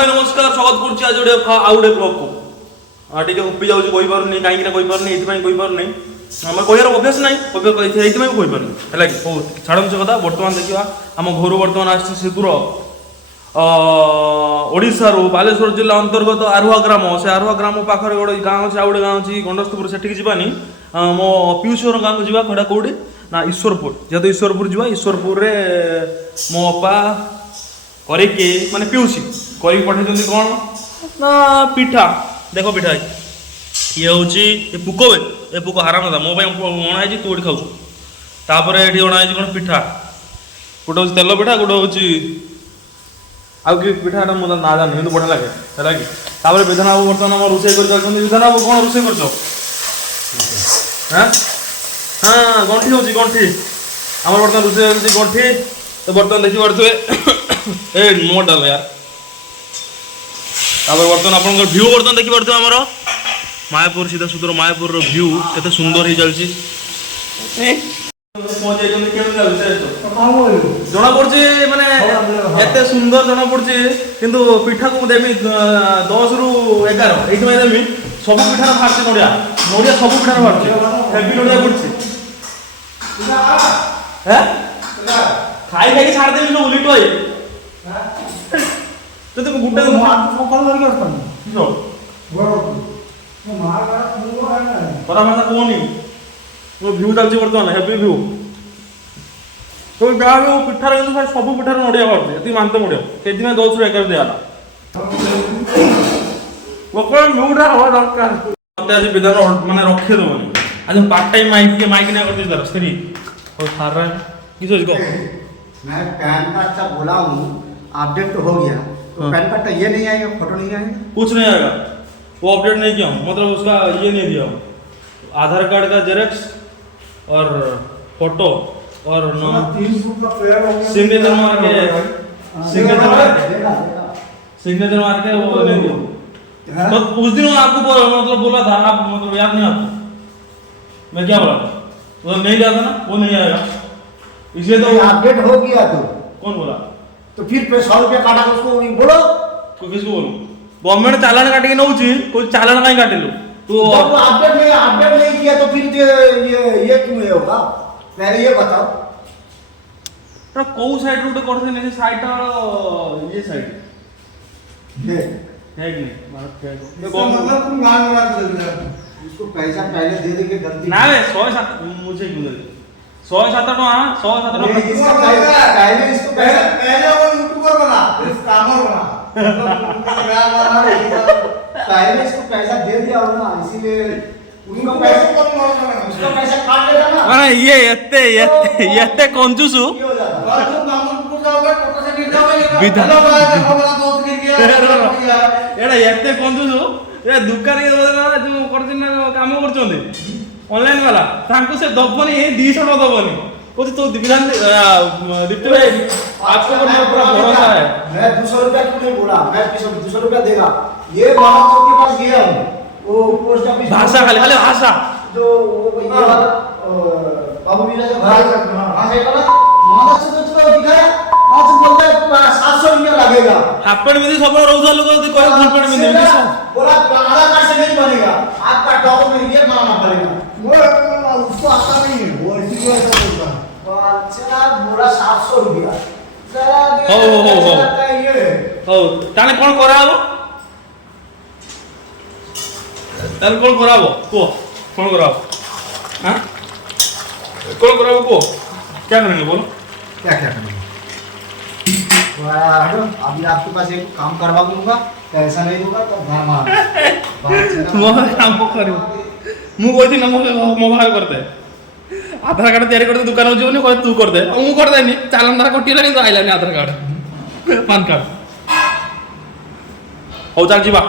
भाई नमस्कार स्वागत करछि आज ओडे आउडे ब्लॉग को टिके उपी जाउछि कोइ पारनी काई कि कोइ पारनी एथि पई कोइ पारनी हम कोइर अभ्यास नाही अभ्यास कहि एथि पई कोइ पारनी हला कि बहुत छाडम से कथा वर्तमान देखिबा हम घरु वर्तमान आछि सिपुर ओडिसा रो बालेश्वर जिल्ला अंतर्गत आरुहा ग्राम से आरुहा ग्राम पाखरे गोडे गांव छै आउडे गांव छी गंडस्तपुर सेठी जिबानी मो पियुषर गांव को जिबा खडा कोडे ना ईश्वरपुर जेतो ईश्वरपुर जिबा ईश्वरपुर रे मो अपा करे के माने पिउसी करी पठे जंदी कोन ना पिठा देखो पिठा ये होची ए पुको हराम दा मो भाई ओणा है जी तू ओडी खाउछु तापरे एठी ओणा है जी कोन पिठा गोटे होची तेलो पिठा गोटे होची आउ कि पिठा ना मोला ना जान हिंदू बढ़िया लागे हला कि तापरे विधान बाबू वर्तमान हम रोसे कर जाछन विधान बाबू कोन रोसे करछो हां हां गंठी होची गंठी हमर वर्तमान रोसे होची गंठी तो वर्तमान देखि वर्तवे ए मोड डाल यार तापर वर्तमान आपन व्यू वर्तमान देखि वर्तवे हमर मायापुर सीधा सुदूर मायापुर रो व्यू केते सुंदर ही चलछि पहुंचे जंदी केन लागछ जना पड़छि माने एते सुंदर जना पड़छि किंतु पिठा को देमी 10 रु 11 एठी में देमी सब पिठा फारछि नोडिया नोडिया सब पिठा फारछि हेवी नोडिया पड़छि हैं खाई खाई छाड़ देबी जो उलिट होई तो तुम गुड्डे सकाल लगे करता जो बरो मार मार पूरा है ना परा मासा कोनी वो व्यू चलछि वर्तमान हेवी व्यू तो गाव वो पिठार কিন্তু ভাই सब पिठार नडिया करते एती मानते पड़ियो केदी में 10 रु 11 देला वकर म्यूडा हो दरकार मते आज विधान माने रखे दबनी आज पार्ट टाइम माइक ना करते जरा स्त्री और सार रहा है किसो इसको मैं पैन कार्ड का बोला हूँ अपडेट तो हो गया तो पैन कार्ड का ये नहीं आएगा फोटो नहीं आएगा कुछ नहीं आएगा वो अपडेट नहीं किया मतलब उसका ये नहीं दिया आधार कार्ड का जेरॉक्स और फोटो और सिग्नेचर मार के वो नहीं दिया तो उस दिन आपको मतलब बोला था आप मतलब याद नहीं आपको मैं क्या बोला तो नहीं दिया था ना वो नहीं आएगा इसलिए तो अपडेट हो गया तो कौन बोला तो फिर 100 रुपया काटा उसको बोलो किसको बोलूं गवर्नमेंट चालान काट के नौची कोई चालान काहे काटेलु तो अपडेट नहीं किया तो फिर ये क्यों होगा पहले ये बताओ तो कोउ साइड रूट करथे नहीं साइड ये साइड है कि नहीं भारत के मतलब तुम गान बना दे इसको पैसा पहले दे देंगे गलती ना वे 100 मुझे क्यों दे 107 टका 107 टका इसका पहले वो यूट्यूबर बना फिर कामर बना पहले इसको पैसा दे दिया होगा इसीलिए उसका पैसा काट लेगा ना माने ये एते कंजूसु एड़ा एते कंजूसु ए दुकान के जो करथिन ना काम करचोंदे ऑनलाइन वाला तांको से दबनी 200 टका दबनी कोची तो विधान दीप्ति भाई आपको पूरा भरोसा है मैं 200 रुपया क्यों नहीं बोला मैं 200 रुपया देगा ये मामा चौक के पास गया हूं वो पोस्ट ऑफिस भाषा खाली भाषा जो ये वाला बाबू मीरा का भाई हां है वाला मामा से तो चलो दिखाया आज बोलता है 700 रुपया लगेगा हाफ पैंट में सब रोजा लोग कोई फुल पैंट में बोला आधार कार्ड से नहीं बनेगा आपका डॉक्यूमेंट ये मांगना पड़ेगा वो उसको आता नहीं है वो इसीलिए ऐसा बोलता है चला बोला 700 रुपया हो ताने कोन कराबो ताने कोन कराबो को कोन कराबो हां कोन कराबो को क्या करेंगे बोलो क्या करेंगे अभी आपके पास एक काम करवा दूंगा पैसा नहीं दूंगा तो घर मार मो काम करू मु कोथि न मोबाइल करते आधार कार्ड तैयारी करते दुकान हो जीवनी कोइ तू कर दे मु कर देनी चालान धारा कटिला किंतु आइलानी आधार कार्ड पान कार्ड हो चल जीवा